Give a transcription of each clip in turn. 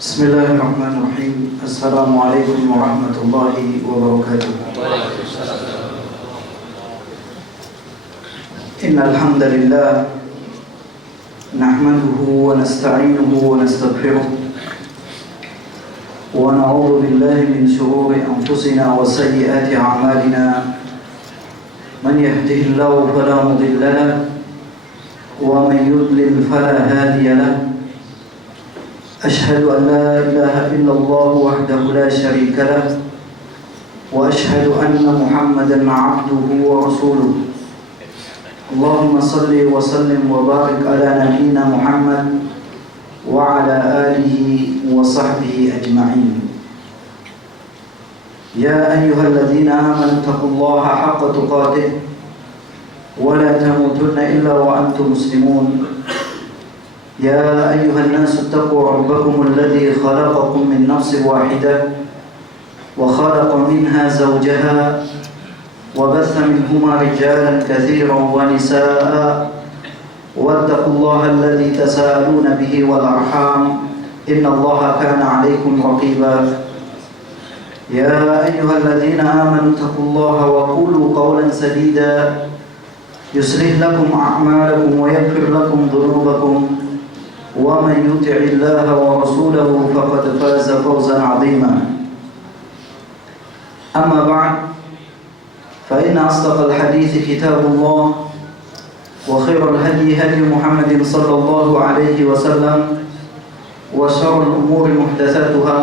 Bismillahirrahmanirrahim. Assalamualaikum warahmatullahi wabarakatuh. Innal hamdalillah nahmaduhu wa nasta'inuhu wa nastaghfiruh wa na'udzu billahi min shururi anfusina wa sayyiati a'malina. Man yahdihillahu fala mudilla lahu wa man yudlil fala hadiya lahu. أشهد أن لا إله إلا الله وحده لا شريك له وأشهد أن محمدا عبده ورسوله. اللهم صل وسلم وبارك على نبينا محمد وعلى آله وصحبه أجمعين. يا أيها الذين آمنوا اتقوا الله حق تقاته ولا تموتن إلا وأنتم مسلمون. يا أيها الناس اتقوا ربكم الذي خلقكم من نفس واحدة وخلق منها زوجها وبث منهما رجالا كثيرا ونساء واتقوا الله الذي تساءلون به والأرحام إن الله كان عليكم رقيبا. يا أيها الذين آمنوا اتقوا الله وقولوا قولا سديدا يصلح لكم أعمالكم ويغفر لكم ذنوبكم ومن يطع الله ورسوله فقد فاز فوزا عظيما. أما بعد فإن أصدق الحديث كتاب الله وخير الهدي هدي محمد صلى الله عليه وسلم وشر الأمور محدثاتها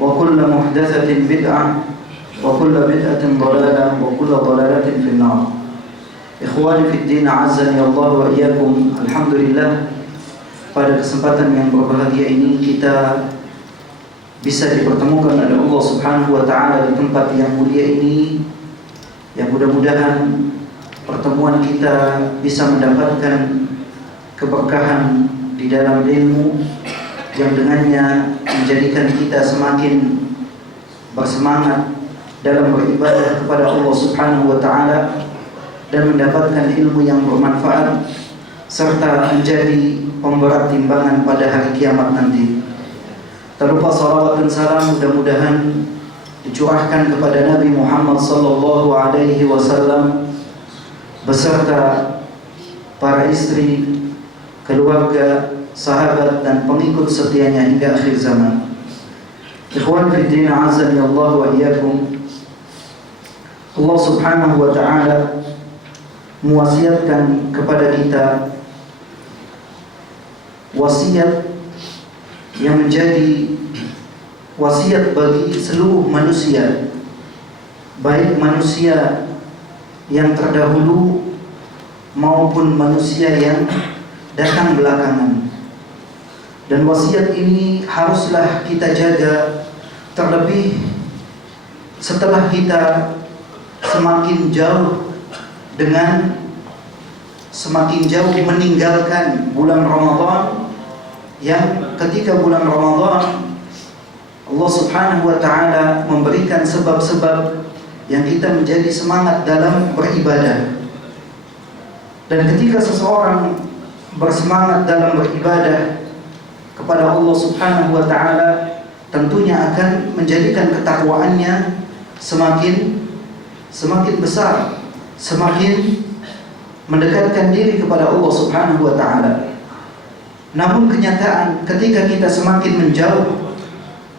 وكل محدثة بدعة وكل بدعة ضلالة وكل ضلالة في النار. إخواني في الدين أعزني الله وإياكم. Alhamdulillah, pada kesempatan yang berbahagia ini kita bisa dipertemukan oleh Allah Subhanahu wa taala di tempat yang mulia ini, yang mudah-mudahan pertemuan kita bisa mendapatkan keberkahan di dalam ilmu yang dengannya menjadikan kita semakin bersemangat dalam beribadah kepada Allah Subhanahu wa taala dan mendapatkan ilmu yang bermanfaat serta menjadi pemberat timbangan pada hari kiamat nanti. Tak lupa salawat dan salam mudah-mudahan dicurahkan kepada Nabi Muhammad sallallahu alaihi wasallam beserta para istri, keluarga, sahabat dan pengikut setianya hingga akhir zaman. Ikhwan fi din, azani Allah wa iyyakum. Allah Subhanahu wa taala mewasiatkan kepada kita wasiat yang menjadi wasiat bagi seluruh manusia, baik manusia yang terdahulu maupun manusia yang datang belakangan. Dan wasiat ini haruslah kita jaga, terlebih setelah kita semakin jauh meninggalkan bulan Ramadan, yang ketika bulan Ramadan Allah Subhanahu wa taala memberikan sebab-sebab yang kita menjadi semangat dalam beribadah. Dan ketika seseorang bersemangat dalam beribadah kepada Allah Subhanahu wa taala, tentunya akan menjadikan ketakwaannya semakin besar, semakin mendekatkan diri kepada Allah Subhanahu wa taala. Namun kenyataan ketika kita semakin menjauh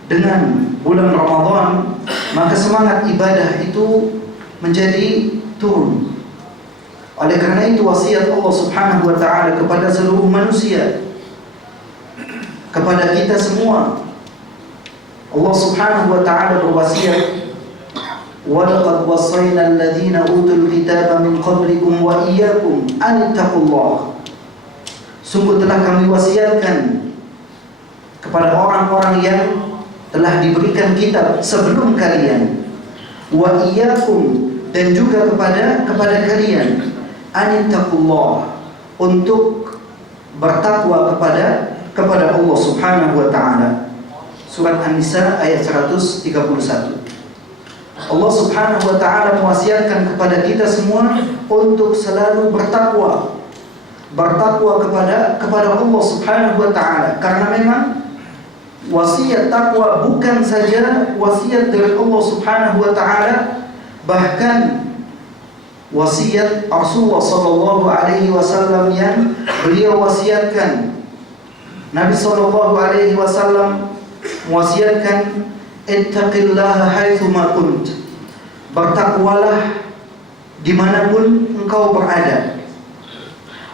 dengan bulan Ramadan, maka semangat ibadah itu menjadi turun. Oleh karena itu wasiat Allah Subhanahu wa taala kepada seluruh manusia, kepada kita semua, Allah Subhanahu wa taala berwasiat, وَلَقَدْ وَصَّيْنَا الَّذِينَ أُوتُوا الْكِتَابَ مِنْ قَبْلِكُمْ وَإِيَّاكُمْ أَنِ اتَّقُوا اللَّهَ. Sungguh telah kami wasiatkan kepada orang-orang yang telah diberikan kitab sebelum kalian, wa iyyakum, dan juga kepada kalian, an ittaqullah, untuk bertakwa kepada Allah Subhanahu wa taala. Surat An-Nisa ayat 131. Allah Subhanahu wa taala mewasiatkan kepada kita semua untuk selalu bertakwa kepada Allah Subhanahu wa taala, karena memang wasiat takwa bukan saja wasiat dari Allah Subhanahu wa taala, bahkan wasiat Rasulullah sallallahu alaihi wasallam yang beliau wasiatkan. Nabi sallallahu alaihi wasallam mewasiatkan, ittaqillaha haitsu ma kunt. Bertakwalah dimanapun engkau berada.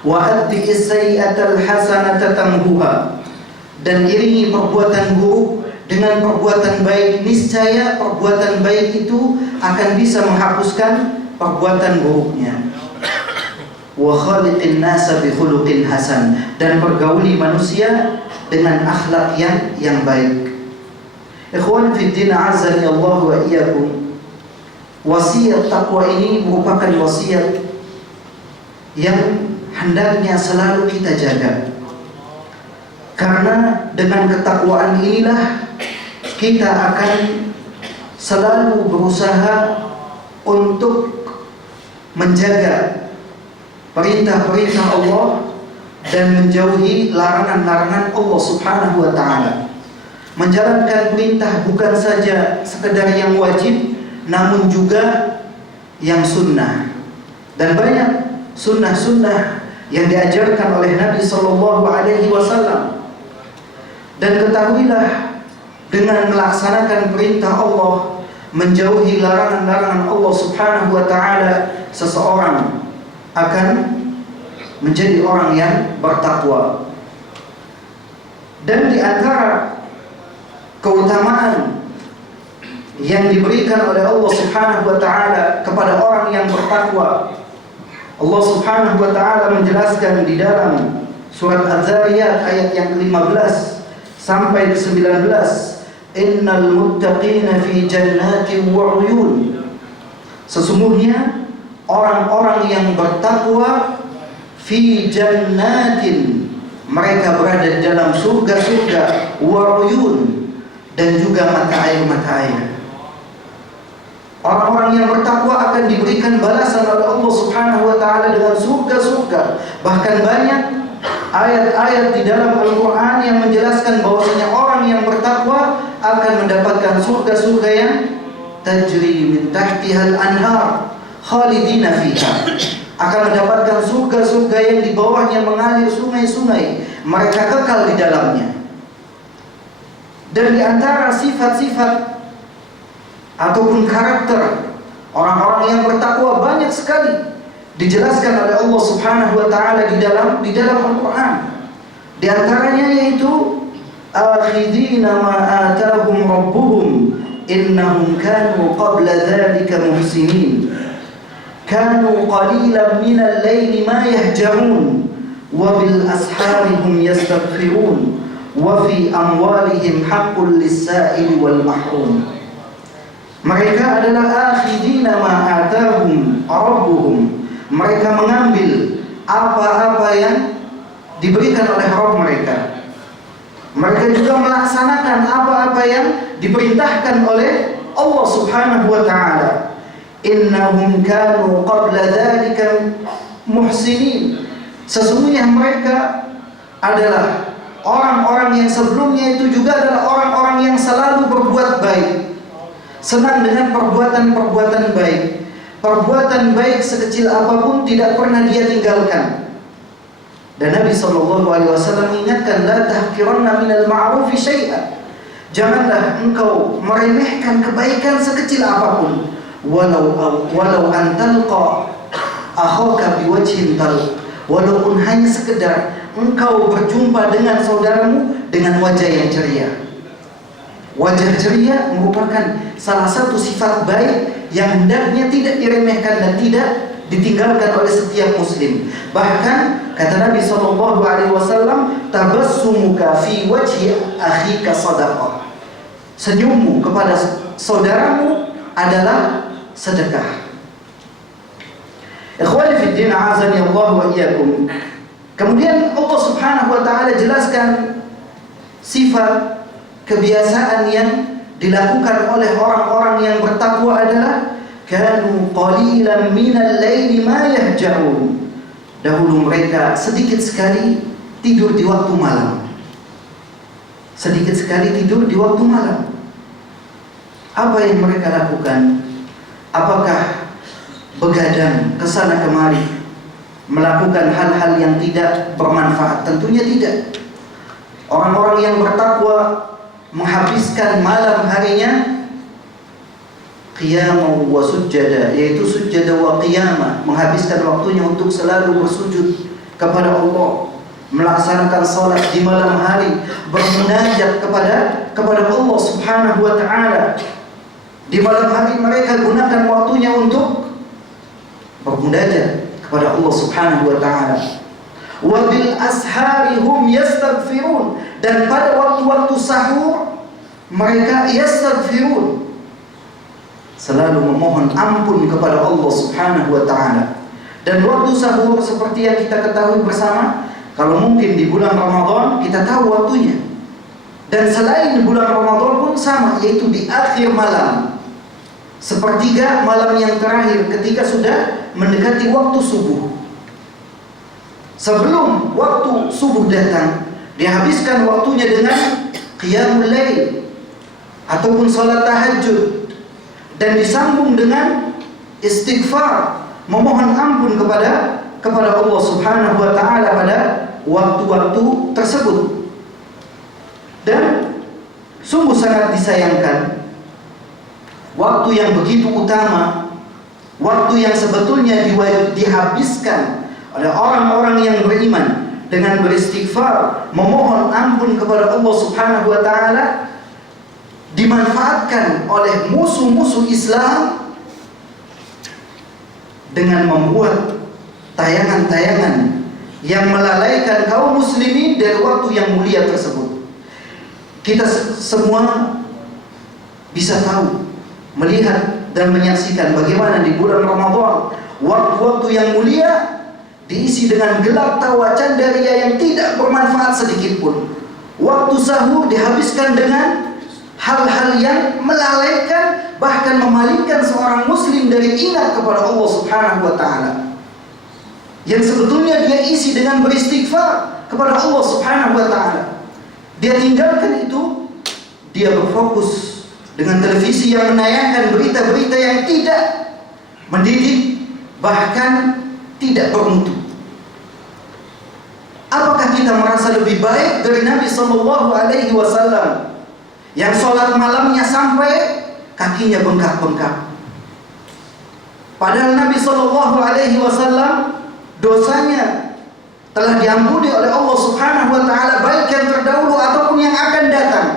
Wa atti'is sayyi'atal hasanata tamhuha. Dan iringi perbuatan buruk dengan perbuatan baik, niscaya perbuatan baik itu akan bisa menghapuskan perbuatan buruknya. Wa khaliqin nasa bi khuluqin hasan. Dan pergauli manusia dengan akhlak yang baik. Ikhwan fi din, azza Allah wa iyyakum. Wasiat takwa ini merupakan wasiat yang hendaknya selalu kita jaga. Karena dengan ketakwaan inilah kita akan selalu berusaha untuk menjaga perintah-perintah Allah dan menjauhi larangan-larangan Allah Subhanahu wa taala. Menjalankan perintah bukan saja sekedar yang wajib, namun juga yang sunnah. Dan banyak sunnah-sunnah yang diajarkan oleh Nabi sallallahu alaihi wasallam. Dan ketahuilah, dengan melaksanakan perintah Allah, menjauhi larangan-larangan Allah Subhanahu wa taala, seseorang akan menjadi orang yang bertakwa. Dan di antara keutamaan yang diberikan oleh Allah Subhanahu wa taala kepada orang yang bertakwa, Allah Subhanahu wa taala menjelaskan di dalam surat Az-Zariyat ayat yang ke-15 sampai ke-19, innal muttaqina fi jannatin wa 'uyun. Sesungguhnya orang-orang yang bertakwa fi jannatin, mereka berada di dalam surga-surga, wa 'uyun, dan juga mata air. Orang-orang yang bertakwa akan diberikan balasan oleh Allah Subhanahu wa taala dengan surga-surga. Bahkan banyak ayat-ayat di dalam Al-Qur'an yang menjelaskan bahwasanya orang yang bertakwa akan mendapatkan surga-surga yang tajri min tahtihal anhar khalidina fiha. Akan mendapatkan surga-surga yang di bawahnya mengalir sungai-sungai, mereka kekal di dalamnya. Dan di antara sifat-sifat ataupun karakter orang-orang yang bertakwa banyak sekali dijelaskan oleh Allah Subhanahu wa taala di dalam Al-Qur'an. Di antaranya yaitu akhidina ma atahum rabbuhum innahum kanu qabla dzalika muhsinin kanu qalilan minal laili ma yahja'un wa bil ashari hum yastaghfirun wa fi amwalihim haqqul lis-sa'ili wal mahrum. Mereka adalah akhidina ma atahum rabbuhum. Mereka mengambil apa-apa yang diberikan oleh Rabb mereka. Mereka juga melaksanakan apa-apa yang diperintahkan oleh Allah Subhanahu wa taala. Innahum kanu qabla dzalika muhsinin. Sesungguhnya mereka adalah orang-orang yang sebelumnya itu juga adalah orang-orang yang selalu berbuat baik. Senang dengan perbuatan-perbuatan baik. Perbuatan baik sekecil apapun tidak pernah dia tinggalkan. Dan Nabi sallallahu alaihi wasallam mengingatkan, la tahqiranna minal ma'rufi syai'an. Janganlah engkau meremehkan kebaikan sekecil apapun. Walau an talqa akhaka biwajhin talq. Walaupun hanya sekedar engkau berjumpa dengan saudaramu dengan wajah yang ceria. Wajah ceria merupakan salah satu sifat baik yang hendaknya tidak diremehkan dan tidak ditinggalkan oleh setiap muslim. Bahkan kata Nabi SAW, tabassumuka fi wajhi akhika sadaqah. Senyummu kepada saudaramu adalah sedekah. Ikhwani fi din, azani Allah wa iyyakum. Kemudian Allah Subhanahu wa taala jelaskan sifat kebiasaan yang dilakukan oleh orang-orang yang bertakwa adalah kanu qalilan minal laili ma yahja'un. Dahulu mereka sedikit sekali tidur di waktu malam. sedikit sekali tidur di waktu malam. Apa yang mereka lakukan? Apakah begadang kesana kemari, melakukan hal-hal yang tidak bermanfaat? Tentunya tidak. Orang-orang yang bertakwa menghabiskan malam harinya qiyamah wa sujjada, yaitu sujjada wa qiyamah, menghabiskan waktunya untuk selalu bersujud kepada Allah, melaksanakan salat di malam hari, bermunajat kepada Allah Subhanahu wa taala. Di malam hari mereka gunakan waktunya untuk bermunajat kepada Allah Subhanahu wa taala. Wa bil ashari hum yastaghfirun, dan pada waktu-waktu sahur mereka yastaghfirun, selalu memohon ampun kepada Allah Subhanahu wa taala. Dan waktu sahur seperti yang kita ketahui bersama, kalau mungkin di bulan Ramadan kita tahu waktunya. Dan selain bulan Ramadan pun sama, yaitu di akhir malam, sepertiga malam yang terakhir, ketika sudah mendekati waktu subuh. Sebelum waktu subuh datang, dihabiskan waktunya dengan qiyamul lail ataupun salat tahajud, dan disambung dengan istighfar, memohon ampun kepada Allah Subhanahu wa taala pada waktu-waktu tersebut. Dan sungguh sangat disayangkan, waktu yang begitu utama, waktu yang sebetulnya dihabiskan oleh orang-orang yang beriman dengan beristighfar, memohon ampun kepada Allah Subhanahu wa taala, dimanfaatkan oleh musuh-musuh Islam dengan membuat tayangan-tayangan yang melalaikan kaum muslimin dari waktu yang mulia tersebut. Kita semua bisa tahu, melihat dan menyaksikan bagaimana di bulan Ramadan waktu-waktu yang mulia diisi dengan gelak tawa candaria yang tidak bermanfaat sedikit pun. Waktu sahur dihabiskan dengan hal-hal yang melalaikan, bahkan memalingkan seorang muslim dari ingat kepada Allah Subhanahu wa taala, yang sebetulnya dia isi dengan beristighfar kepada Allah Subhanahu wa taala. Dia tinggalkan itu, dia berfokus dengan televisi yang menayangkan berita-berita yang tidak mendidik, bahkan tidak bermutu. Apakah kita merasa lebih baik dari Nabi sallallahu alaihi wasallam yang sholat malamnya sampai kakinya bengkak-bengkak? Padahal Nabi sallallahu alaihi wasallam dosanya telah diampuni oleh Allah Subhanahu wa taala, baik yang terdahulu ataupun yang akan datang,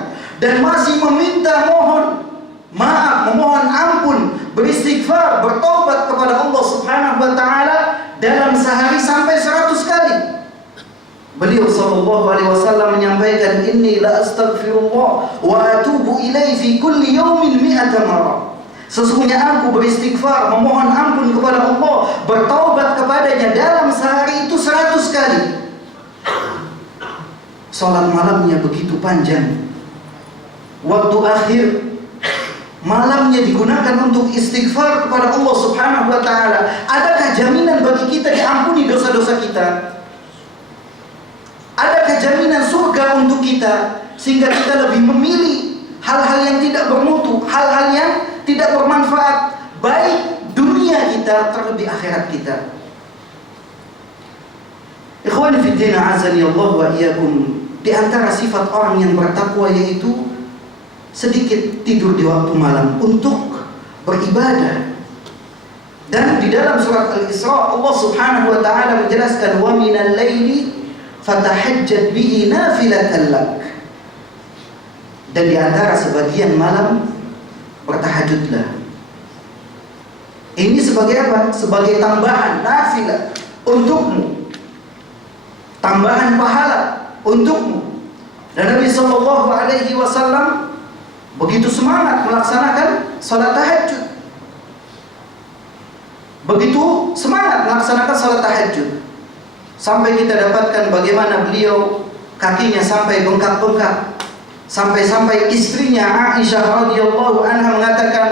dan masih meminta mohon maaf, memohon ampun, beristighfar, bertobat kepada Allah Subhanahu wa taala dalam sehari sampai 100 kali. Beliau sallallahu alaihi wasallam menyampaikan, inni la astaghfirullah wa atubu ilaihi fi kulli yawmin 100 marrah. Sesungguhnya aku beristighfar, memohon ampun kepada Allah, bertaubat kepadanya dalam sehari itu 100 kali. Salat malamnya begitu panjang. Waktu akhir malamnya digunakan untuk istighfar kepada Allah Subhanahu wa taala. Adakah jaminan bagi kita diampuni dosa-dosa kita? Adakah jaminan surga untuk kita sehingga kita lebih memilih hal-hal yang tidak bermutu, hal-hal yang tidak bermanfaat, baik dunia kita terlebih akhirat kita? Ikhwani fi din, azani Allah wa iyyakum, di antara sifat orang yang bertakwa yaitu sedikit tidur di waktu malam untuk beribadah. Dan di dalam surat Al-Isra Allah Subhanahu wa taala menjelaskan, wa minal laili fatahajjad bihi nafilatan lak. Dan di antara sebagian malam bertahajudlah. Ini sebagai apa? Sebagai tambahan nafilah untukmu, tambahan pahala untukmu. Dan Nabi sallallahu alaihi wasallam begitu semangat melaksanakan salat tahajud. Begitu semangat melaksanakan salat tahajud, sampai kita dapatkan bagaimana beliau kakinya sampai bengkak-bengkak, sampai-sampai istrinya Aisyah radhiyallahu anha mengatakan,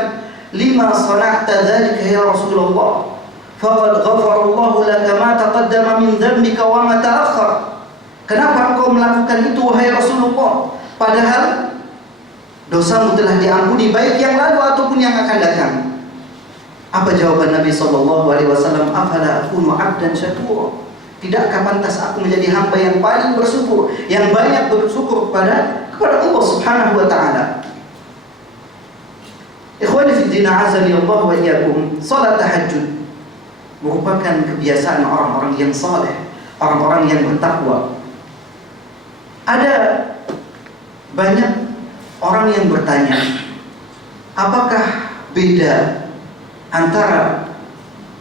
lima sana'ta dzalika ya Rasulullah, faqad ghafara Allahu laka ma taqaddama min dhanbika wa ma ta'akhkhar. Kenapa engkau melakukan itu wahai Rasulullah? padahal dosamu telah diampuni, baik yang lalu ataupun yang akan datang. Apa jawaban Nabi SAW? Afala akunu abdan syakura. Tidakkah pantas aku menjadi hamba yang paling bersyukur, yang banyak bersyukur kepada Allah Subhanahu wa taala. Ikhwani fi din, azani Allah wa iyyakum, salat tahajud merupakan kebiasaan orang-orang yang saleh, orang-orang yang bertakwa. Ada banyak orang yang bertanya, apakah beda antara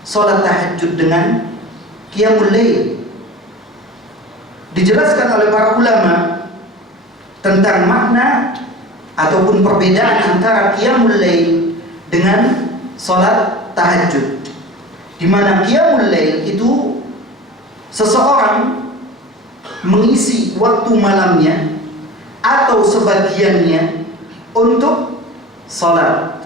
salat tahajud dengan qiyamul lail? Dijelaskan oleh para ulama tentang makna ataupun perbedaan antara qiyamul lail dengan salat tahajud. Di mana qiyamul lail itu seseorang mengisi waktu malamnya atau sebagiannya untuk salat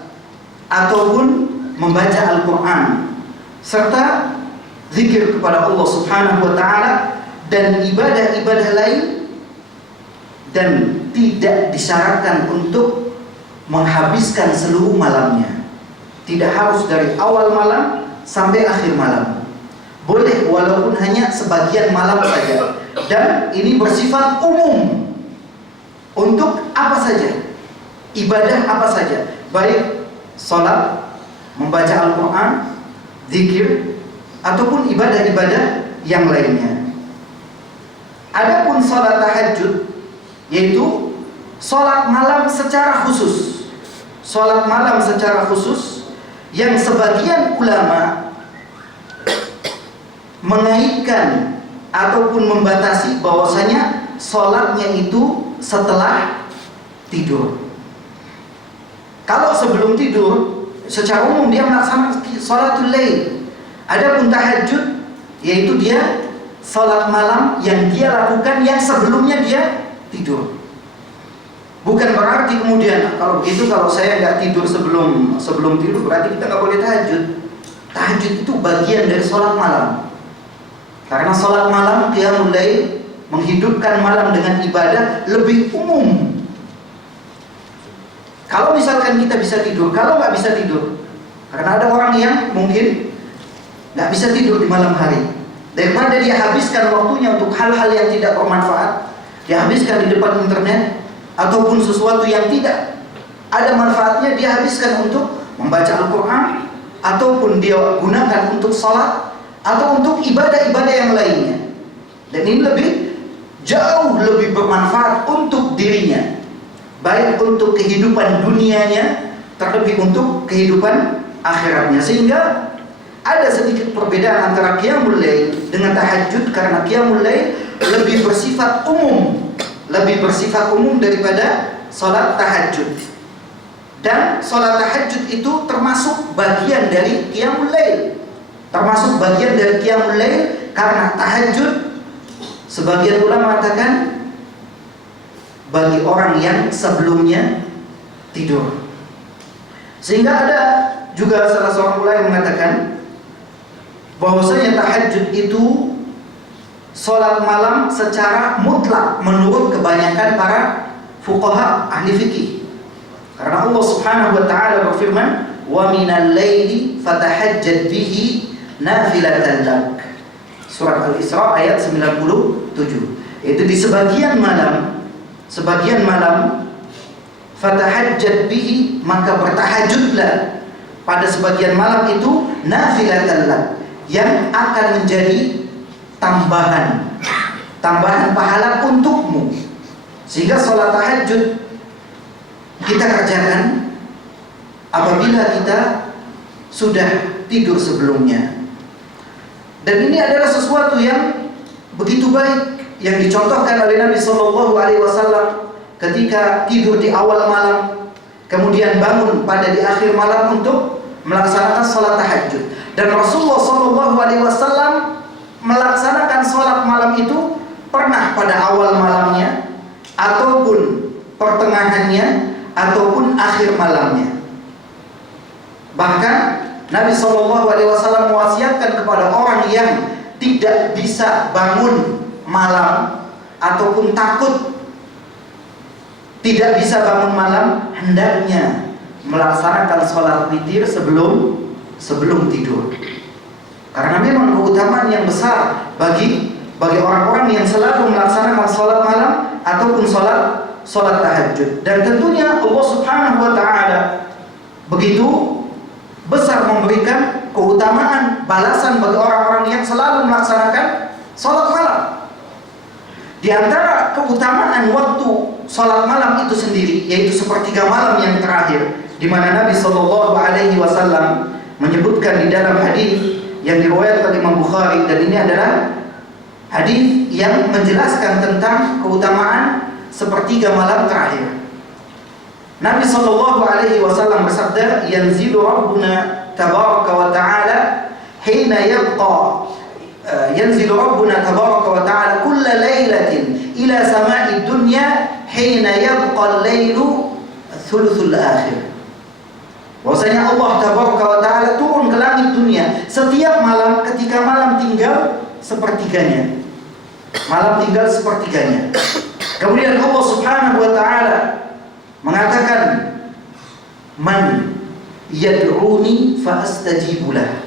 ataupun membaca Al-Quran serta zikir kepada Allah Subhanahu wa taala dan ibadah-ibadah lain, dan tidak disyaratkan untuk menghabiskan seluruh malamnya. Tidak harus dari awal malam sampai akhir malam. Boleh walaupun hanya sebagian malam saja. Dan ini bersifat umum untuk apa saja, ibadah apa saja, baik salat, membaca Al-Quran, zikir, ataupun ibadah-ibadah yang lainnya. Adapun salat tahajud, yaitu salat malam secara khusus. Salat malam secara khusus yang sebagian ulama mengaitkan ataupun membatasi bahwasanya salatnya itu setelah tidur. Kalau sebelum tidur, secara umum dia melaksanakan salatul lail. Adapun tahajud, yaitu dia salat malam yang dia lakukan yang sebelumnya dia tidur. Bukan berarti kemudian kalau begitu, kalau saya nggak tidur sebelum tidur berarti kita nggak boleh tahajud. Tahajud itu bagian dari salat malam. Karena salat malam, qiyamul lail, menghidupkan malam dengan ibadah lebih umum. Kalau misalkan kita bisa tidur, kalau nggak bisa tidur, karena ada orang yang mungkin nggak bisa tidur di malam hari, daripada dia habiskan waktunya untuk hal-hal yang tidak bermanfaat, dia habiskan di depan internet ataupun sesuatu yang tidak ada manfaatnya, dia habiskan untuk membaca Al-Quran, ataupun dia gunakan untuk salat atau untuk ibadah-ibadah yang lainnya. Dan ini jauh lebih bermanfaat untuk dirinya, baik untuk kehidupan dunianya, terlebih untuk kehidupan akhiratnya. Sehingga ada sedikit perbedaan antara qiyamul lail dengan tahajud, karena qiyamul lail lebih bersifat umum daripada salat tahajud. Dan salat tahajud itu termasuk bagian dari qiyamul lail. Karena tahajud, sebagian ulama mengatakan bagi orang yang sebelumnya tidur. Sehingga ada juga salah seorang ulama yang mengatakan bahwasanya tahajud itu salat malam secara mutlak menurut kebanyakan para fuqaha ahli fikih. Karena Allah Subhanahu wa taala berfirman, "Wa minal laili fatahajjad bihi nafilatan lak." Surat Al-Isra ayat 97. Itu di sebagian malam fatahajjad bihi, maka bertahajudlah pada sebagian malam itu nafilatan lak, yang akan menjadi tambahan pahala untukmu. Sehingga sholat tahajud kita kerjakan apabila kita sudah tidur sebelumnya. Dan ini adalah sesuatu yang begitu baik yang dicontohkan oleh Nabi SAW ketika tidur di awal malam, kemudian bangun pada di akhir malam untuk melaksanakan sholat tahajud. Dan Rasulullah SAW melaksanakan sholat malam itu pernah pada awal malamnya, ataupun pertengahannya, ataupun akhir malamnya. Bahkan Nabi SAW mewasiatkan kepada orang yang tidak bisa bangun malam ataupun takut tidak bisa bangun malam, hendaknya melaksanakan sholat witir sebelum tidur. Karena memang keutamaan yang besar bagi orang-orang yang selalu melaksanakan sholat malam ataupun sholat tahajud. Dan tentunya Allah Subhanahu wa Ta'ala begitu besar memberikan keutamaan balasan bagi orang-orang yang selalu melaksanakan sholat malam. Di antara keutamaan waktu sholat malam itu sendiri, yaitu sepertiga malam yang terakhir, di mana Nabi Shallallahu Alaihi Wasallam menyebutkan di dalam hadis yang diriwayatkan oleh Imam Bukhari, dan ini adalah hadis yang menjelaskan tentang keutamaan sepertiga malam terakhir. Nabi Shallallahu Alaihi Wasallam bersabda, "Yanzilu Rabbuna tabaraka wa ta'ala hina yabqa yanzilu Rabbuna tabaraka wa ta'ala kulla lailatin ila sama'i dunya hina yabqa al-lailu thuluthul akhir." Bahwasanya Allah Tabaraka wa Ta'ala turun ke langit dunia setiap malam ketika malam tinggal sepertiganya. Malam tinggal sepertiganya. Kemudian Allah Subhanahu wa Ta'ala mengatakan, "Man yad'uni fa astajibu lah."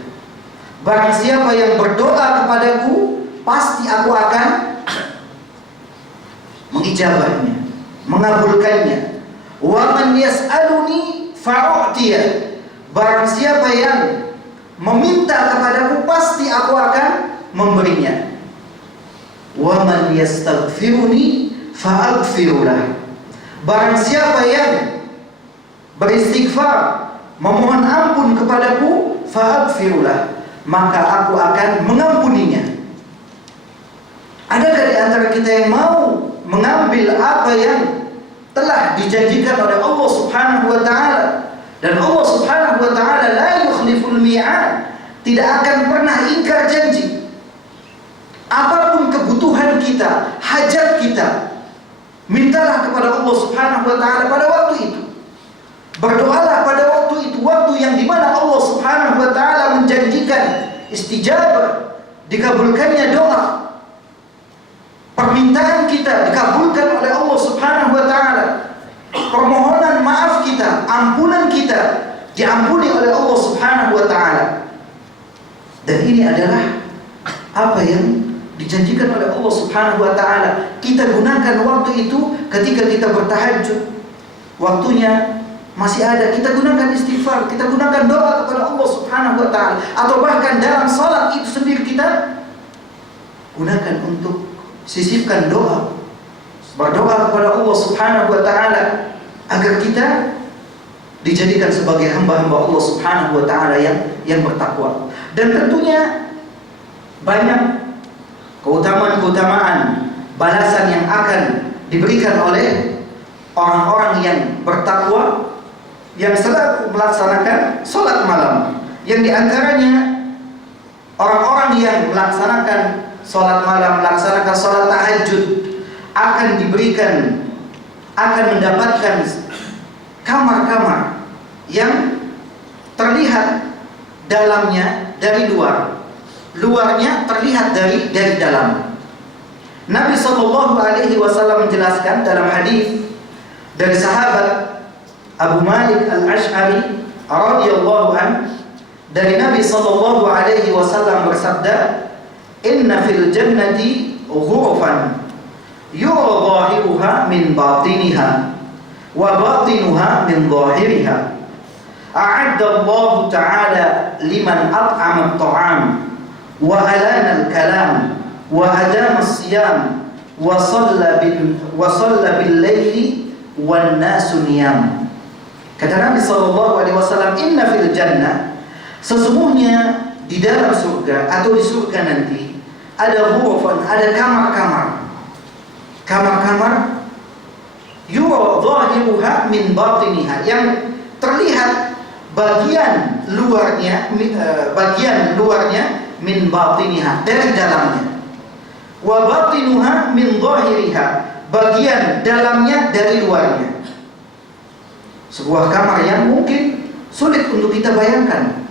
Barang siapa yang berdoa kepadaku, pasti aku akan mengijabahnya, mengabulkannya. Wa man yas'aluni fa'u'tiyah. Barang siapa yang meminta kepadaku, pasti aku akan memberinya. Wa man yastaghfiruni fa'aghfirulah. Barang siapa yang beristighfar, memohon ampun kepadaku, fa'aghfirulah, maka aku akan mengampuninya. Adakah di antara kita yang mau mengambil apa yang telah dijanjikan oleh Allah Subhanahu wa Ta'ala? Dan Allah Subhanahu wa Ta'ala la yukhliful mi'ad, tidak akan pernah ingkar janji. Apapun kebutuhan kita, hajat kita, mintalah kepada Allah Subhanahu wa Ta'ala pada waktu itu. Berdoalah pada waktu itu, waktu yang dimana Allah Subhanahu wa Ta'ala menjanjikan istijabah, dikabulkannya doa. Permintaan kita dikabulkan oleh Allah Subhanahu wa Ta'ala. Permohonan maaf kita, ampunan kita diampuni oleh Allah Subhanahu wa Ta'ala. Dan ini adalah apa yang dijanjikan oleh Allah Subhanahu wa Ta'ala. Kita gunakan waktu itu ketika kita bertahajud, waktunya masih ada, kita gunakan istighfar, kita gunakan doa kepada Allah Subhanahu wa Ta'ala. Atau bahkan dalam salat itu sendiri kita gunakan untuk sisipkan doa, berdoa kepada Allah Subhanahu wa Ta'ala agar kita dijadikan sebagai hamba-hamba Allah Subhanahu wa Ta'ala yang bertakwa. Dan tentunya banyak keutamaan-keutamaan balasan yang akan diberikan oleh orang-orang yang bertakwa yang selalu melaksanakan sholat malam. Yang diantaranya orang-orang yang melaksanakan sholat malam, melaksanakan sholat tahajud, akan mendapatkan kamar-kamar yang terlihat dalamnya dari luar, luarnya terlihat dari dalam. Nabi Shallallahu Alaihi Wasallam menjelaskan dalam hadis dari sahabat Abu Malik Al-Ash'ari radhiyallahu anhu, dari Nabi Shallallahu Alaihi Wasallam bersabda, "Inna fil jannati ghurfan yura zahiruha min batiniha wa batinuha min zahiriha. A'adda Allah Ta'ala liman at'ama at-ta'am wa alana al-kalam wa adama as-siyam wa shalla bil-laili wan nasu niyam." Kata Nabi sallallahu alaihi wasallam, "Inna fil jannah," sesungguhnya di dalam surga atau di surga nanti ada ghurfan, ada kamar-kamar yura zahiruha min batiniha, yang terlihat bagian luarnya min batiniha, dari dalamnya, wa batinuha min zahiriha, bagian dalamnya dari luarnya. Sebuah kamar yang mungkin sulit untuk kita bayangkan.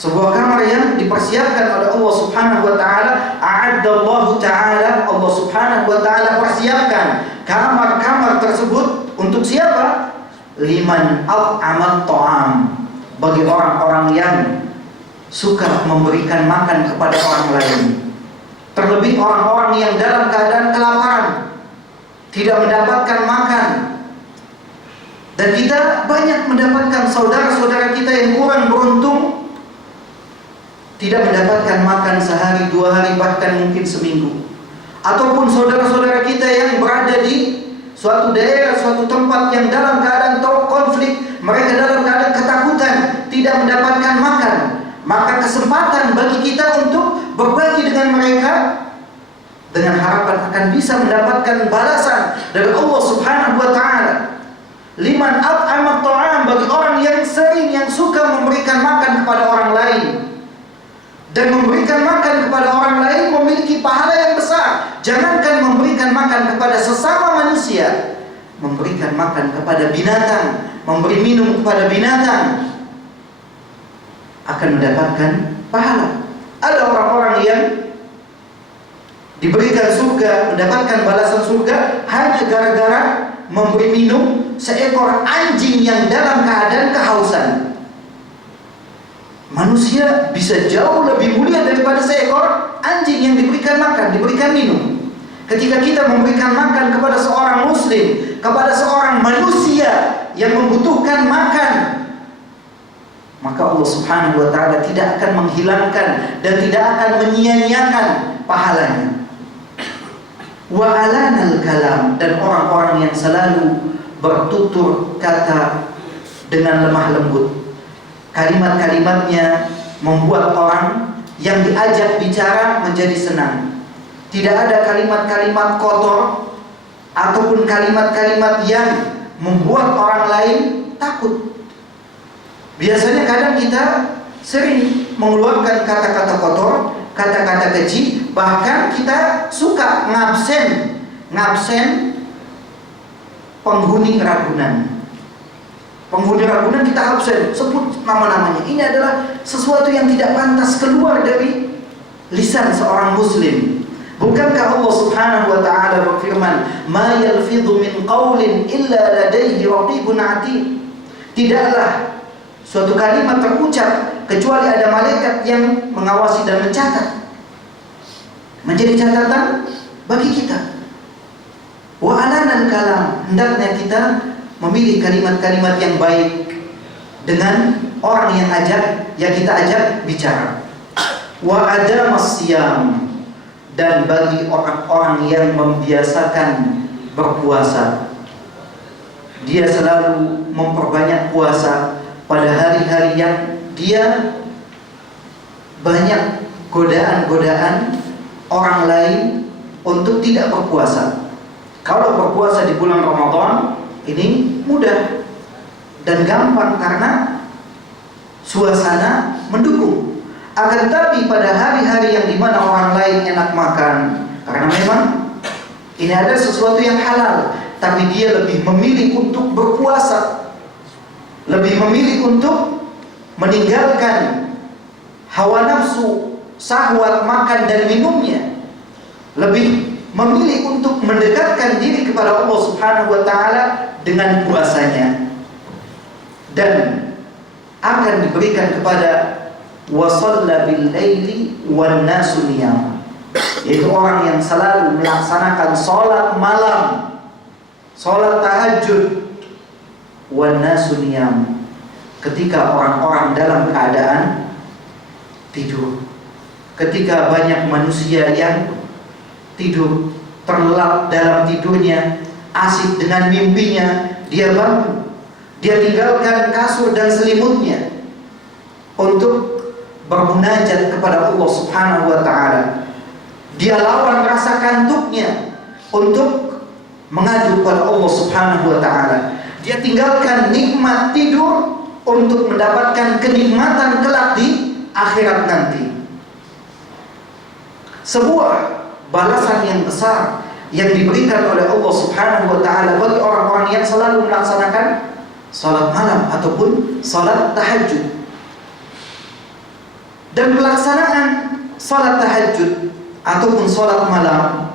Sebuah kamar yang dipersiapkan oleh Allah Subhanahu wa taala. A'addallahu ta'ala, Allah Subhanahu wa taala persiapkan kamar-kamar tersebut untuk siapa? Liman at'amat ta'am, bagi orang-orang yang suka memberikan makan kepada orang lain. Terlebih orang-orang yang dalam keadaan kelaparan, tidak mendapatkan makan. Dan kita banyak mendapatkan saudara-saudara kita yang kurang beruntung, tidak mendapatkan makan sehari, 2 hari, bahkan mungkin seminggu. Ataupun saudara-saudara kita yang berada di suatu daerah, suatu tempat yang dalam keadaan konflik, mereka dalam keadaan ketakutan, tidak mendapatkan makan. Maka kesempatan bagi kita untuk berbagi dengan mereka, dengan harapan akan bisa mendapatkan balasan dari Allah Subhanahu wa taala. Liman at'amat ta'am, bagi orang yang sering, yang suka memberikan makan kepada orang lain. Dan memberikan makan kepada orang lain memiliki pahala yang besar. Jangankan memberikan makan kepada sesama manusia, memberikan makan kepada binatang, memberi minum kepada binatang, akan mendapatkan pahala. Ada orang-orang yang diberikan surga, mendapatkan balasan surga hanya gara-gara memberi minum seekor anjing yang dalam keadaan kehausan. Manusia bisa jauh lebih mulia daripada seekor anjing yang diberikan makan, diberikan minum. Ketika kita memberikan makan kepada seorang muslim, kepada seorang manusia yang membutuhkan makan, maka Allah Subhanahu wa taala tidak akan menghilangkan dan tidak akan menyia-nyiakan pahalanya. Wa alanal kalam, dan orang-orang yang selalu bertutur kata dengan lemah lembut. Kalimat-kalimatnya membuat orang yang diajak bicara menjadi senang. Tidak ada kalimat-kalimat kotor ataupun kalimat-kalimat yang membuat orang lain takut. Biasanya kadang kita sering mengeluarkan kata-kata kotor, kata-kata keji, bahkan kita suka ngabsen penghuni Ragunan. Penghuni Ragunan kita absen, sebut nama-namanya. Ini adalah sesuatu yang tidak pantas keluar dari lisan seorang muslim. Bukankah Allah Subhanahu wa taala berfirman, "Ma yalfidhu min qaulin illa ladayhi raqibun 'atid." Tidaklah suatu kalimat terucap kecuali ada malaikat yang mengawasi dan mencatat. Menjadi catatan bagi kita. Wa alanan kalam, hendaknya kita memilih kalimat-kalimat yang baik dengan orang yang kita ajak bicara. Wa adamas siyam, dan bagi orang-orang yang membiasakan berpuasa, dia selalu memperbanyak puasa pada hari-hari yang dia banyak godaan-godaan orang lain untuk tidak berpuasa. Kalau berpuasa di bulan Ramadan ini mudah dan gampang karena suasana mendukung. Akan tetapi pada hari-hari yang dimana orang lain enak makan, karena memang ini ada sesuatu yang halal, tapi dia lebih memilih untuk berpuasa, lebih memilih untuk meninggalkan hawa nafsu, syahwat makan dan minumnya, lebih memilih untuk mendekatkan diri kepada Allah Subhanahu wa taala dengan puasanya, dan akan diberikan kepada wasalla bil laili wan nasu niyam, yaitu orang yang selalu melaksanakan salat malam, salat tahajud, wan nasu niyam, ketika orang-orang dalam keadaan tidur. Ketika banyak manusia yang tidur, terlelap dalam tidurnya, asik dengan mimpinya, dia bangun, dia tinggalkan kasur dan selimutnya untuk bermunajat kepada Allah Subhanahu wa taala. Dia lawan rasa kantuknya untuk mengadu kepada Allah Subhanahu wa taala. Dia tinggalkan nikmat tidur untuk mendapatkan kenikmatan kelak di akhirat nanti. Sebuah balasan yang besar yang diberikan oleh Allah Subhanahu wa taala bagi orang-orang yang selalu melaksanakan salat malam ataupun salat tahajud. Dan pelaksanaan salat tahajud ataupun salat malam,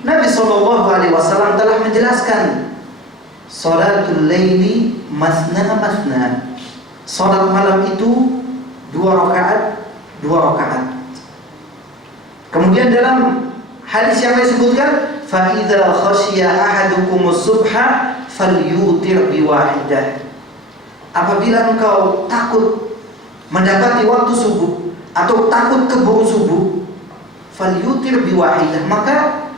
Nabi SAW telah menjelaskan salatul laili masna masna. Salat malam itu 2 rakaat, 2 rakaat. Kemudian dalam hadis yang saya sebutkan, fa idza khasyiya ahadukumus subha falyutir biwahidah. Apabila engkau takut mendapati waktu subuh atau takut keburu subuh, falyutir biwahidah, maka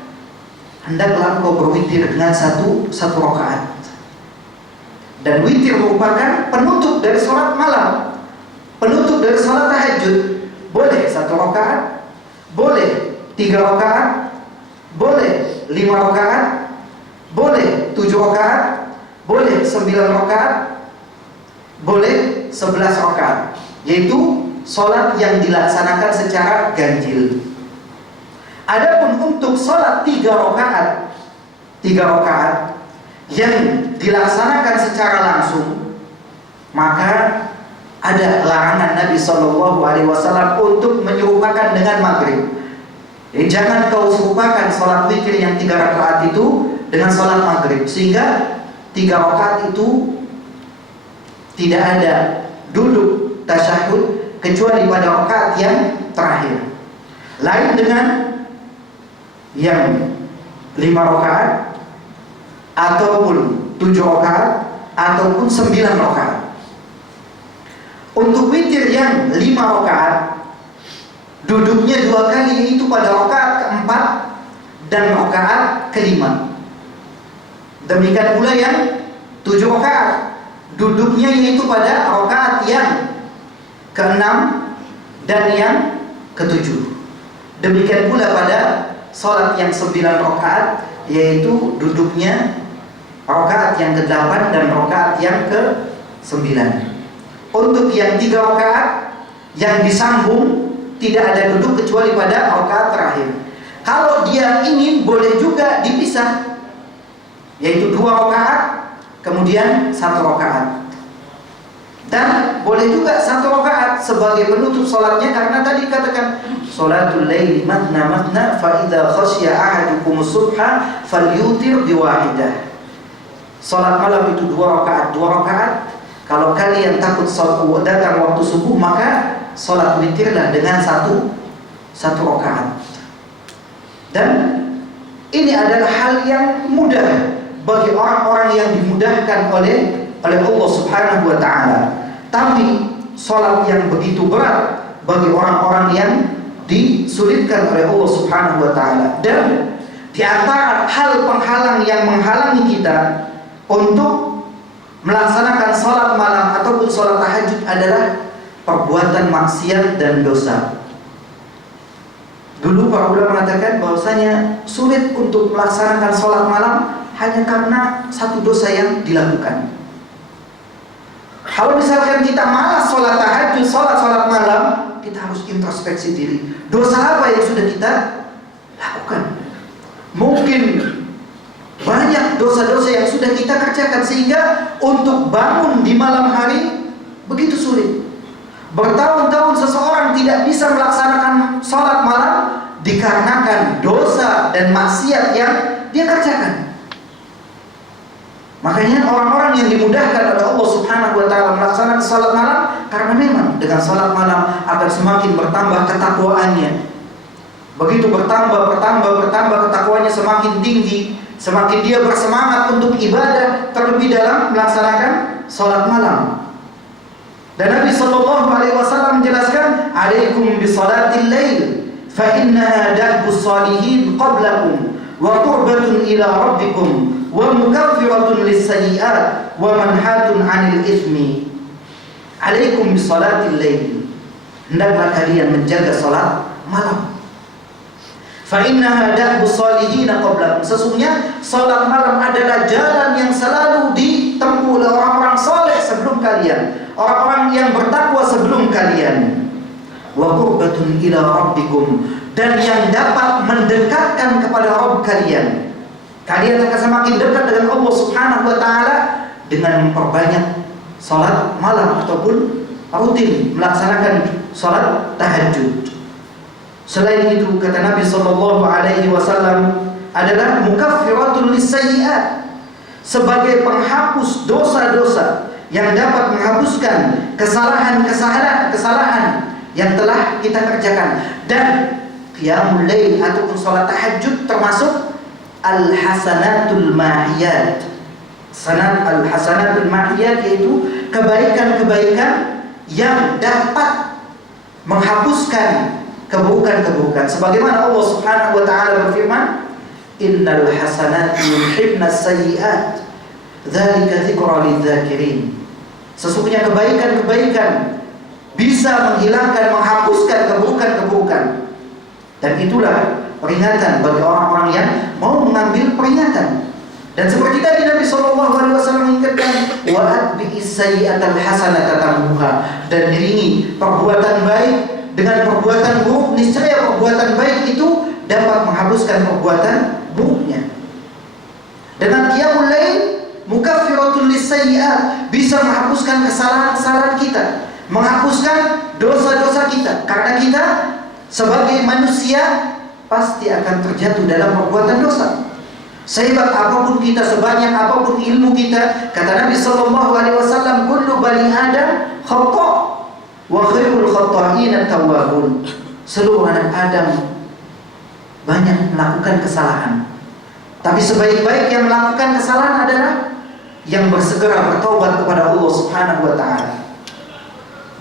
hendaklah engkau berwitir dengan satu rakaat. Dan witir merupakan penutup dari salat malam, penutup dari salat tahajud. Boleh 1 rakaat, boleh 3 rakaat, boleh 5 rakaat, boleh 7 rakaat, boleh 9 rakaat, boleh 11 rakaat. Yaitu salat yang dilaksanakan secara ganjil. Adapun untuk salat 3 rakaat yang dilaksanakan secara langsung, maka ada larangan Nabi SAW untuk menyerupakan dengan maghrib. Jadi jangan kau serupakan salat witir yang 3 rakaat itu dengan salat maghrib, sehingga 3 rakaat itu tidak ada duduk tasyahud kecuali pada rakaat yang terakhir. Lain dengan yang 5 rakaat ataupun 7 rakaat ataupun 9 rakaat. Untuk witir yang 5 rakaat, duduknya 2 kali, yaitu pada rakaat keempat dan rakaat kelima. Demikian pula yang 7 rakaat, duduknya yaitu pada rakaat yang ke-6 dan yang ke-7. Demikian pula pada salat yang 9 rakaat, yaitu duduknya rakaat yang ke-8 dan rakaat yang ke-9. Untuk yang 3 rakaat yang disambung, tidak ada duduk kecuali pada rakaat terakhir. Kalau dia ingin, boleh juga dipisah, yaitu 2 rakaat kemudian 1 rakaat. Dan boleh juga 1 rakaat sebagai penutup salatnya, karena tadi katakan salatul laili matna matna fa idza khasyiya ahadukumus subha falyutir biwahidah. Salat malam itu 2 rakaat, 2 rakaat. Kalau kalian takut datang waktu subuh, maka salat witirlah dengan satu rakaat. Dan ini adalah hal yang mudah bagi orang-orang yang dimudahkan oleh Allah Subhanahu wa taala. Tapi salat yang begitu berat bagi orang-orang yang disulitkan oleh Allah Subhanahu wa taala. Dan di antara hal penghalang yang menghalangi kita untuk melaksanakan salat malam ataupun salat tahajud adalah perbuatan maksiat dan dosa. Dulu para ulama mengatakan bahwasanya sulit untuk melaksanakan salat malam hanya karena satu dosa yang dilakukan. Kalau misalkan kita malas salat tahajud, salat malam, kita harus introspeksi diri. Dosa apa yang sudah kita lakukan? Mungkin banyak dosa-dosa yang sudah kita kerjakan sehingga untuk bangun di malam hari begitu sulit. Bertahun-tahun seseorang tidak bisa melaksanakan salat malam dikarenakan dosa dan maksiat yang dia kerjakan. Makanya orang-orang yang dimudahkan oleh Allah Subhanahu wa taala melaksanakan salat malam, karena memang dengan salat malam akan semakin bertambah ketakwaannya. Begitu bertambah ketakwaannya semakin tinggi, semakin dia bersemangat untuk ibadah, terlebih dalam melaksanakan salat malam. Dan Nabi sallallahu alaihi wasallam menjelaskan, "Alaikum bisalatil lail, fa innaha dahbus salihin qablakum wa qurbatun ila rabbikum wa mukaffiratun lis-sayyi'at wa manhatun 'anil itsmi." Alaikum bisalatil lail. Hendaklah kalian menjaga salat malam. Fa innaha dahbus salihin qablakum. Sesungguhnya salat malam adalah jalan yang selalu ditempuh oleh orang-orang saleh sebelum kalian, orang-orang yang bertakwa sebelum kalian. Wa qurbatun ila rabbikum, dan yang dapat mendekatkan kepada Rabb kalian. Kalian akan semakin dekat dengan Allah Subhanahu wa taala dengan memperbanyak salat malam ataupun rutin melaksanakan salat tahajud. Selain itu kata Nabi sallallahu alaihi wasallam adalah mukaffiratun lis-sayyi'at, sebagai penghapus dosa-dosa yang dapat menghapuskan kesalahan yang telah kita kerjakan. Dan qiyamul lail ataupun salat tahajud termasuk al-hasanatul mahiyat. Al-hasanatul mahiyat yaitu kebaikan-kebaikan yang dapat menghapuskan keburukan-keburukan. Sebagaimana Allah Subhanahu wa taala berfirman, "Innal hasanati yudhibnas sayyi'at, dzalika dzikra lidz-dzakirin." Sesungguhnya kebaikan-kebaikan bisa menghilangkan, menghapuskan keburukan-keburukan. Dan itulah peringatan bagi orang-orang yang mau mengambil peringatan. Dan seperti tadi Nabi sallallahu alaihi wasallam mengingatkan, wa atbi'is sayyi'atal hasanata tamhuha, dan iringi perbuatan baik dengan perbuatan buruk, niscaya perbuatan baik itu dapat menghapuskan perbuatan buruknya. Dengan qiyamul lail mukaffiratun lis-sayyi'at, bisa menghapuskan kesalahan-kesalahan kita, menghapuskan dosa-dosa kita. Karena kita sebagai manusia pasti akan terjatuh dalam perbuatan dosa. Sehebat apapun kita, sebanyak apapun ilmu kita, kata Nabi sallallahu alaihi wasallam, kullu bani Adam khata' wa khairul khata'in at-tawwabun. Seluruh anak Adam banyak melakukan kesalahan, tapi sebaik-baik yang melakukan kesalahan adalah yang bersegera bertaubat kepada Allah Subhanahu wa taala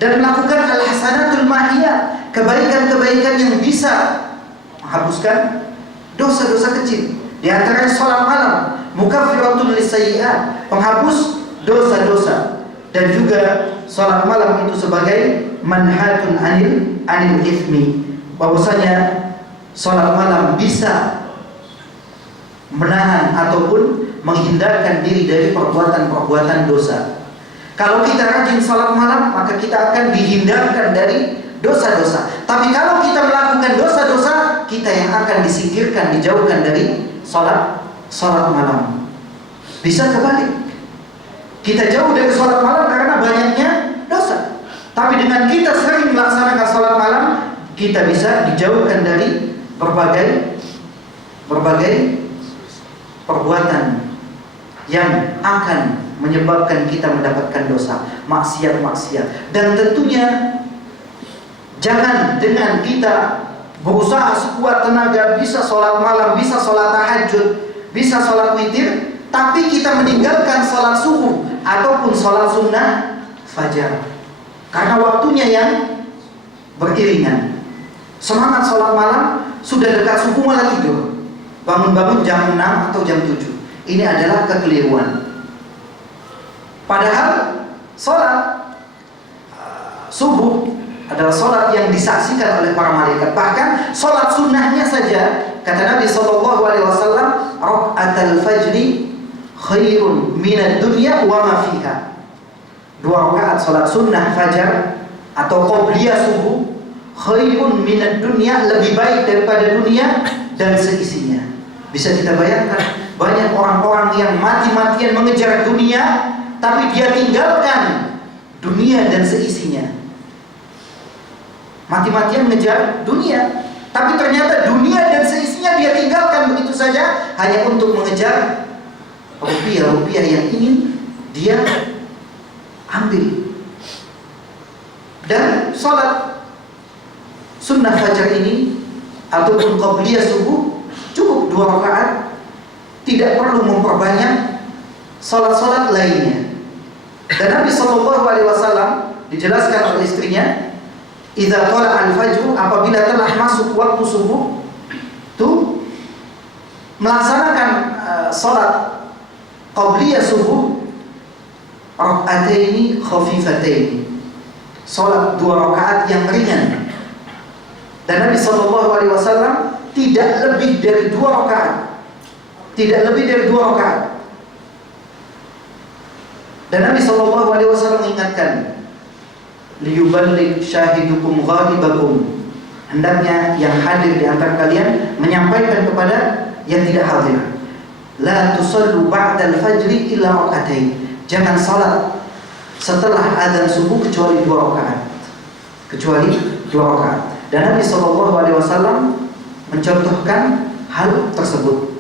dan melakukan al-hasanatul mahiyah, kebaikan-kebaikan yang bisa menghapuskan dosa-dosa kecil. Di antara salat malam mukaffiratun lis-sayyi'at, penghapus dosa-dosa. Dan juga salat malam itu sebagai manhatun anil ithmi, bahwasanya salat malam bisa menahan ataupun menghindarkan diri dari perbuatan-perbuatan dosa. Kalau kita rajin salat malam, maka kita akan dihindarkan dari dosa-dosa. Tapi kalau kita melakukan dosa-dosa, kita yang akan disingkirkan, dijauhkan dari salat malam. Bisa kebalik, kita jauh dari salat malam karena banyaknya dosa. Tapi dengan kita sering melaksanakan salat malam, kita bisa dijauhkan dari berbagai perbuatan yang akan menyebabkan kita mendapatkan dosa, maksiat-maksiat. Dan tentunya jangan dengan kita berusaha sekuat tenaga bisa sholat malam, bisa sholat tahajud, bisa sholat witir, tapi kita meninggalkan sholat subuh ataupun sholat sunnah fajar karena waktunya yang beriringan. Semangat sholat malam, sudah dekat subuh malah tidur, bangun-bangun jam 6 atau jam 7. Ini adalah kekeliruan. Padahal sholat subuh adalah sholat yang disaksikan oleh para malaikat. Bahkan sholat sunnahnya saja, kata Nabi SAW, raka'atul fajri khairun minad dunya wa ma fiha. 2 rakaat sholat sunnah fajar atau qobliyah subuh, khairun minad dunya, lebih baik daripada dunia dan seisinya. Bisa kita bayangkan, banyak orang-orang yang mati-matian mengejar dunia, tapi dia tinggalkan dunia dan seisinya. Mati-matian mengejar dunia, tapi ternyata dunia dan seisinya dia tinggalkan begitu saja hanya untuk mengejar rupiah-rupiah yang ingin dia ambil. Dan sholat sunnah fajar ini ataupun qabliyah subuh cukup 2 rakaat, tidak perlu memperbanyak sholat-sholat lainnya. Dan Nabi SAW dijelaskan oleh istrinya, idza tala'al fajr, apabila telah masuk waktu subuh, tuh melaksanakan salat qabliyah subuh, raka'ataini khafifataini, salat 2 rakaat yang ringan. Dan Nabi SAW tidak lebih dari 2 rakaat, tidak lebih dari 2 rakaat. Dan Nabi SAW mengingatkan, liyuballigh syahidukum ghaibakum, hendaknya yang hadir di antara kalian menyampaikan kepada yang tidak hadir. La tusallu ba'dal fajri illa raka'atain, jangan salat setelah azan subuh kecuali 2 rakaat. kecuali 2 rakaat. Dan Nabi SAW mencontohkan hal tersebut.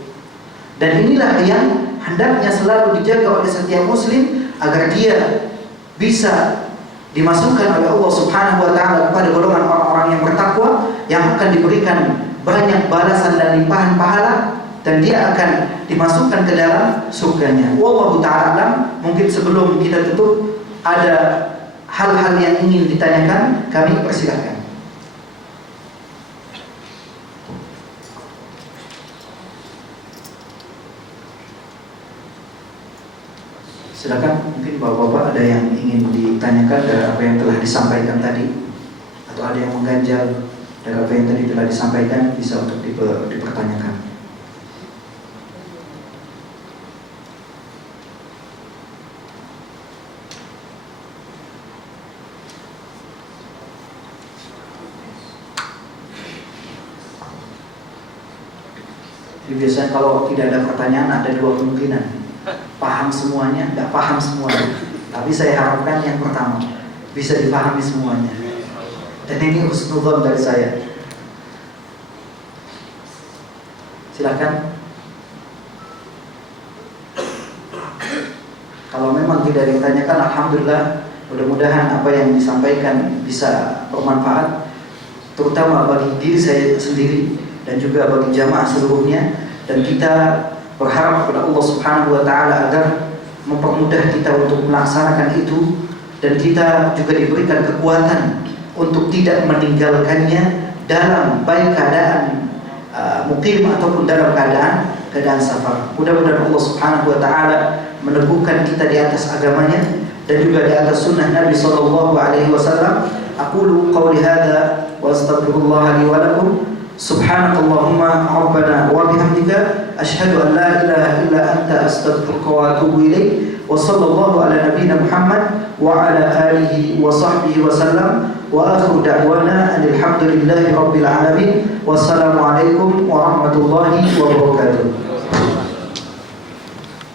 Dan inilah yang hendaknya selalu dijaga oleh setiap muslim agar dia bisa dimasukkan oleh Allah Subhanahu wa taala kepada golongan orang-orang yang bertakwa yang akan diberikan banyak balasan dan limpahan pahala, dan dia akan dimasukkan ke dalam surganya. Wallahu ta'ala alam. Mungkin sebelum kita tutup ada hal-hal yang ingin ditanyakan, kami persilahkan. Silakan, mungkin bapak-bapak ada yang ingin ditanyakan dari apa yang telah disampaikan tadi, atau ada yang mengganjal dari apa yang tadi telah disampaikan, bisa untuk dipertanyakan. Jadi biasanya kalau tidak ada pertanyaan ada 2 kemungkinan. Paham semuanya, tidak paham semuanya. Tapi saya harapkan yang pertama, bisa dipahami semuanya. Dan ini husnuzon dari saya. Silakan. Kalau memang tidak ditanyakan, alhamdulillah. Mudah-mudahan apa yang disampaikan bisa bermanfaat, terutama bagi diri saya sendiri dan juga bagi jamaah seluruhnya. Dan kita berharap kepada Allah Subhanahu wa taala agar mempermudah kita untuk melaksanakan itu, dan kita juga diberikan kekuatan untuk tidak meninggalkannya dalam baik keadaan mukim ataupun dalam keadaan safar. Mudah-mudahan Allah Subhanahu wa taala meneguhkan kita di atas agamanya dan juga di atas sunnah Nabi sallallahu alaihi wasallam. Aqulu qawli hadza wa astaghfirullah li wa lakum. Subhanakallahumma rabbana wa bihamdika asyhadu an la ilaha illa anta astaghfiruka wa atubu ilaik. Wa sallallahu ala nabiyyina Muhammad wa ala alihi wa sahbihi wa sallam. Wa akhiru da'wana alhamdulillahi rabbil alamin. Wassalamu alaikum warahmatullahi wabarakatuh.